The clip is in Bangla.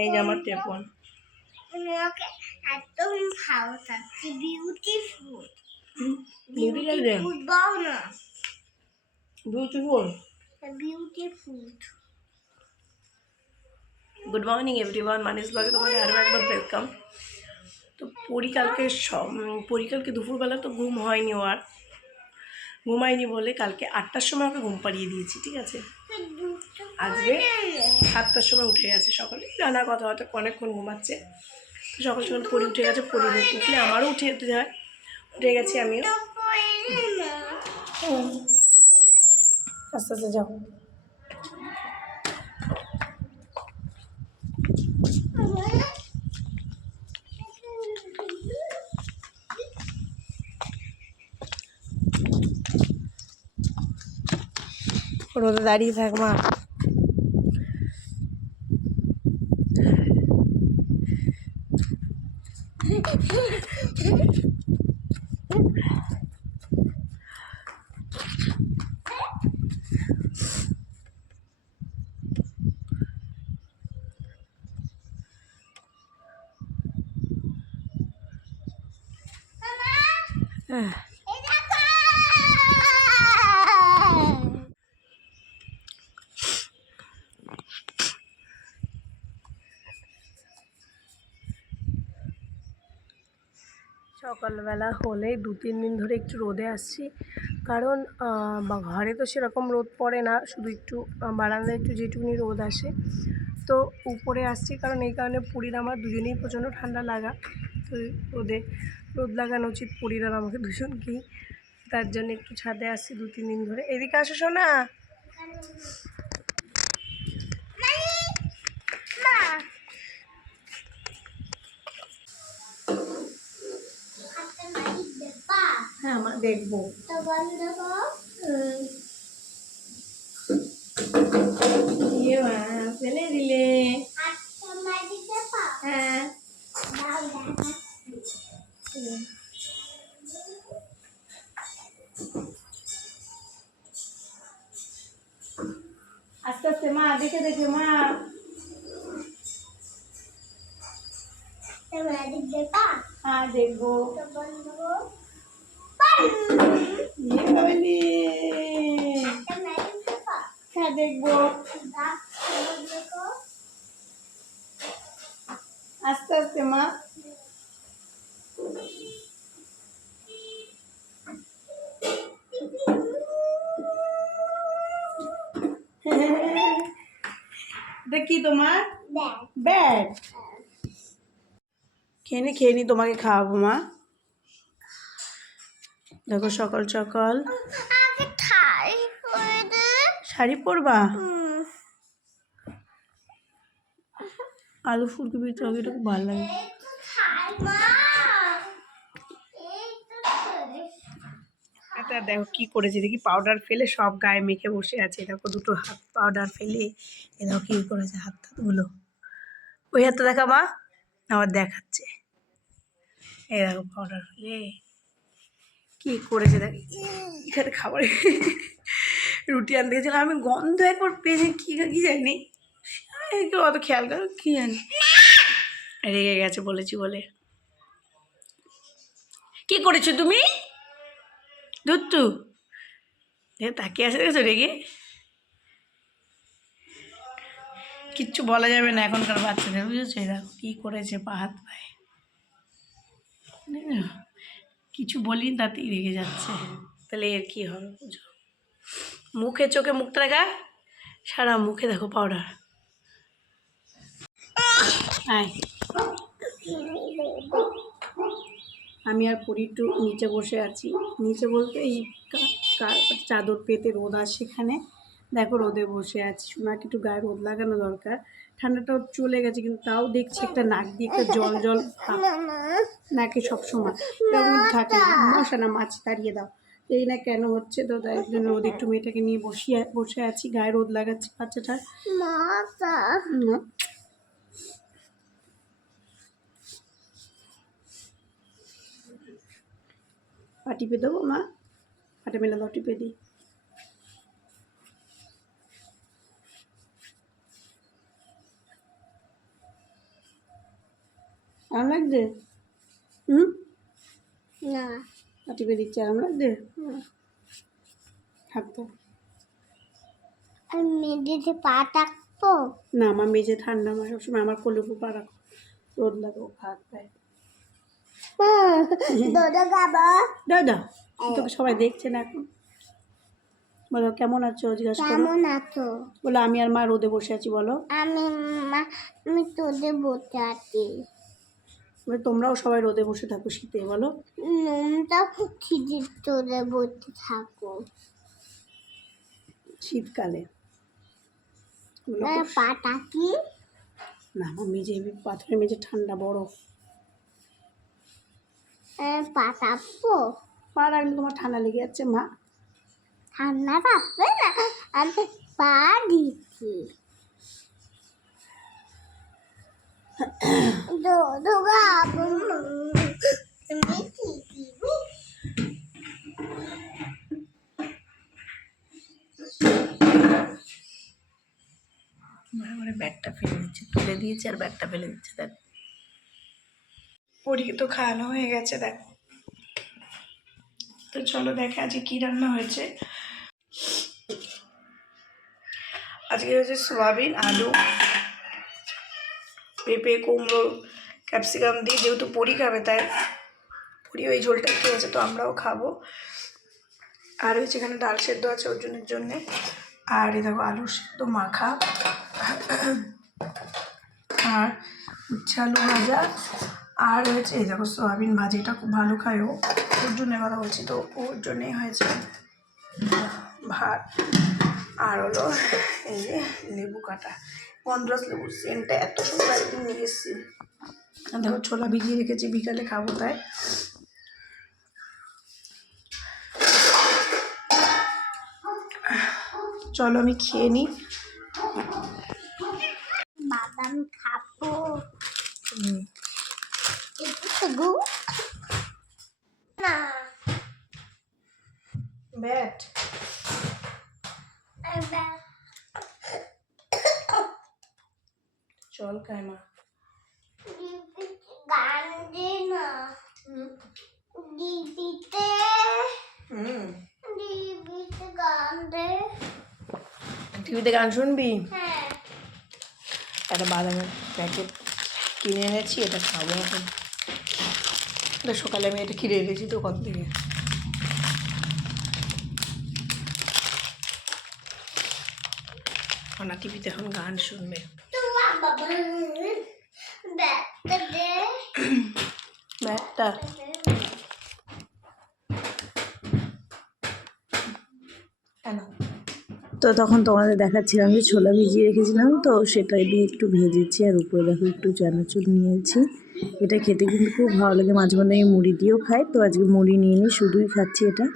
এই যে আমার টেপন একদম ভালো থাকছে বিউটিফুল বিউটিফুল বাও না beautiful beautiful. Good morning everyone, মানিস ব্লগে তোমাদের আরও একবার ওয়েলকাম। তো পরিকালকে দুপুরবেলা তো ঘুম হয়নি, ও আর ঘুমায়নি বলে কালকে 8টার সময় ওকে ঘুম পাড়িয়ে দিয়েছি, ঠিক আছে। আজকে 7টার সময় উঠে গেছে সকালে, জানা কথা হয়তো অনেকক্ষণ ঘুমাচ্ছে। তো সকাল সকাল পরি উঠে গেছে, পরি উঠলে আমারও উঠে যেতে যায়, উঠে গেছি আমিও। আস্তে আস্তে যাও। রোদে দাঁড়িয়ে থাক মা। সকালবেলা হলে 2-3 দিন ধরে একটু রোদে আসছি, কারণ ঘরে তো সেরকম রোদ পড়ে না, শুধু একটু বারান্দায় একটু যেটুকুনি রোদ আসে। তো উপরে আসছি কারণ এই কারণে পুরীর আমার দুজনেই প্রচণ্ড ঠান্ডা লাগা, তো রোদ লাগানো উচিত পুরীর আর আমাকে দুজনকেই, তার জন্য একটু ছাদে আসছি 2-3 দিন ধরে। এদিকে আসো শোনা। হ্যাঁ মা দেখবো। ফেলে দিলে। হ্যাঁ আস্তে আস্তে মা, দেখে দেখে মা। হ্যাঁ দেখবো। হ্যাঁ দেখবো। আস্তে আস্তে মা। দেখি তোমার ব্যাট। খেয়ে নি তোমাকে খাওয়াবো মা। দেখো সকাল সকাল শাড়ি পরবা, আলু ফুলকপির তরকারিটা খুব ভালো লাগে। এটা দেখো কি করেছে, দেখি পাউডার ফেলে সব গায়ে মেখে বসে আছে। দেখো দুটো হাত পাউডার ফেলে, এ দেখো কি করেছে হাতগুলো। ওই হাতটা দেখা মা, আবার দেখাচ্ছে। এই দেখো পাউডার ফেলে কি করেছে, দেখ এখানে খাবারে রুটি আনতে গেছিলাম আমি, গন্ধ একবার পেয়েছি, কি জানি, কেউ অত খেয়াল করো কি জানি, রেগে গেছে বলেছি বলে। কি করেছো তুমি দুত্তু? তাকিয়ে আসে দেখেছো রেগে। কিচ্ছু বলা যাবে না এখনকার বাচ্চাদের, বুঝেছো? দেখো কি করেছে পা হাত পায়ে, কিছু বলি তাতেই রেগে যাচ্ছে। তাহলে এর কি হবে বুঝো। মুখে চোখে মুখটা দেখা, সারা মুখে দেখো পাউডার। আমি আর পরি একটু নিচে বসে আছি, নিচে বলতে এই চাদর পেতে রোদ আসে সেখানে, দেখো রোদে বসে আছি। সোনাকে একটু গায়ে রোদ লাগানো দরকার, ঠান্ডাটাও চলে গেছে, কিন্তু তাও দেখছি একটা নাক দিয়ে একটা জল জল নাকে সবসময় এরকম থাকে। মশা না মাছ তাড়িয়ে দাও, এই না কেন হচ্ছে। তো তাই জন্য রোদ একটু মেয়েটাকে নিয়ে বসে আছি, গায়ে রোদ লাগাচ্ছি বাচ্চাটার। পা টিপে দেবো মা, পাটা মেলা দাও, টিপে দিই। আরাম লাগছে? হুম, না টিপে দিচ্ছে, আরাম লাগছে? থাকতো আমি মেঝেতে পা থাকবো। না, আমার মেঝে ঠান্ডা, আমার সবসময় আমার কোলের উপর পা রাখো, রোদ লাগে ও হাত পায়। দাদা খাবো। দাদা তোকে সবাই দেখছে না এখন। বলো কেমন আছো জিজ্ঞাসা করো। কেমন আছো? বলো আমি আর মা রোদে বসে আছি বলো। আমি আমি তোদের বসে আছি। বলো, তোমরাও সবাই রোদে বসে থাকো শীতে বলো। নুনটা খিজির তোদের বসে থাকো। শীতকালে বলো পাটা কি? না, আমার মেঝে পাথরের মেঝে ঠান্ডা বরফ। পা থাকবো। পা রাখলে তোমার ঠান্ডা লেগে যাচ্ছে মা। ঠান্ডা থাকবে না, আমি পা দিচ্ছি। মানে ব্যাগটা ফেলে দিচ্ছে, তুলে দিয়েছে আর ব্যাগটা ফেলে দিচ্ছে। দেখ পরীকে তো খাওয়ানো হয়ে গেছে দেখ। তো চলো দেখে আজকে কী রান্না হয়েছে। আজকে হয়েছে সোয়াবিন, আলু, পেঁপে, কুমড়ো, ক্যাপসিকাম দিয়ে, যেহেতু পরি খাবে তাই পরি ওই ঝোলটা খেয়েছে, তো আমরাও খাবো। আর হয়েছে এখানে ডাল সেদ্ধ আছে ওজনের জন্যে, আর এই দেখো আলু সেদ্ধ মাখা, আর উচ্ছে আলু ভাজা, আর হয়েছে এই দেখো সোয়াবিন ভাজি। এটা খুব ভালো খায় ও, ওর জন্য কথা বলছি, তো ওর জন্যই হয়েছে ভাত। আর হলো এই যে লেবু কাটা, গন্ধরাজ লেবু, সেন্টটা এত সুন্দর একদিন নিয়ে এসেছি। দেখো ছোলা ভিজিয়ে রেখেছি, বিকালে খাবো তাই। চলো আমি খেয়ে নিই। বাদাম খাবো। গু না ব্যাট চল কায়মা গান দে না। দিদিতে দিদিতে গান দে। টিভিতে গান শুনবি? হ্যাঁ একটা বাদামের প্যাকেট কিনে এনেছি, এটা খাবো এখন। সকালে আমি এটা কিনে এনেছি দোকান থেকে। না টিভিতে এখন গান শুনবে। ব্যাগটা দে। ব্যাগটা কেন? তো তখন তোমাদের দেখাচ্ছিলাম যে ছোলা ভিজিয়ে রেখেছিলাম, তো সেটাই দিয়ে একটু ভেজেছি, আর উপরে দেখো একটু চানাচুর নিয়েছি। এটা খেতে কিন্তু খুব ভালো লাগে, মাঝে মাঝে আমি মুড়ি দিয়েও খাই, তো আজকে মুড়ি নিয়ে নিই, শুধুই খাচ্ছি এটা।